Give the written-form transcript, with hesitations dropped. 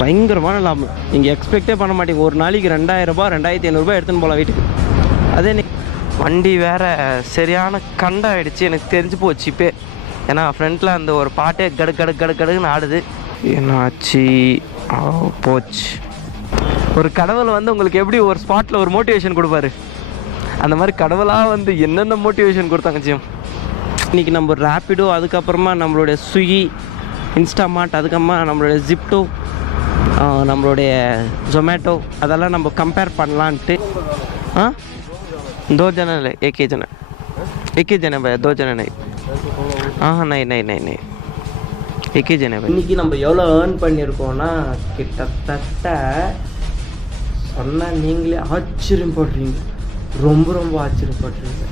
பயங்கரமான லாபம். நீங்கள் எக்ஸ்பெக்டே பண்ண மாட்டீங்க. ஒரு நாளைக்கு 2000 ரூபாய் 2500 எடுத்துன்னு போகலாம் வீட்டுக்கு. அதே வண்டி வேறு சரியான கண்டாயிடுச்சு, எனக்கு தெரிஞ்சு போச்சு இப்போ. ஏன்னா ஃப்ரண்ட்டில் அந்த ஒரு பாட்டே கடுக்குன்னு ஆடுது. என்னாச்சு போச்சு. ஒரு கடவுள் வந்து உங்களுக்கு எப்படி ஒரு ஸ்பாட்டில் ஒரு மோட்டிவேஷன் கொடுப்பாரு, அந்த மாதிரி கடவுளாக வந்து என்னென்ன மோட்டிவேஷன் கொடுத்தாங்க ஜியம். இன்றைக்கி நம்ம ரேப்பிடோ, அதுக்கப்புறமா நம்மளுடைய ஸ்விக்கி, இன்ஸ்டாமார்ட், அதுக்கப்புறமா நம்மளுடைய ஜிப்டோ, நம்மளுடைய ஜொமேட்டோ, அதெல்லாம் நம்ம கம்பேர் பண்ணலான்ட்டு. दो जने ले, एक ही जने भाई, 2 जने नहीं. नहीं एक ही जने भाई. இன்றைக்கி நம்ம எவ்வளோ ஏர்ன் பண்ணியிருக்கோன்னா கிட்டத்தட்ட சொன்னால் நீங்களே ஆச்சரியப்படுறீங்க, ரொம்ப ஆச்சரியப்படுறீங்க.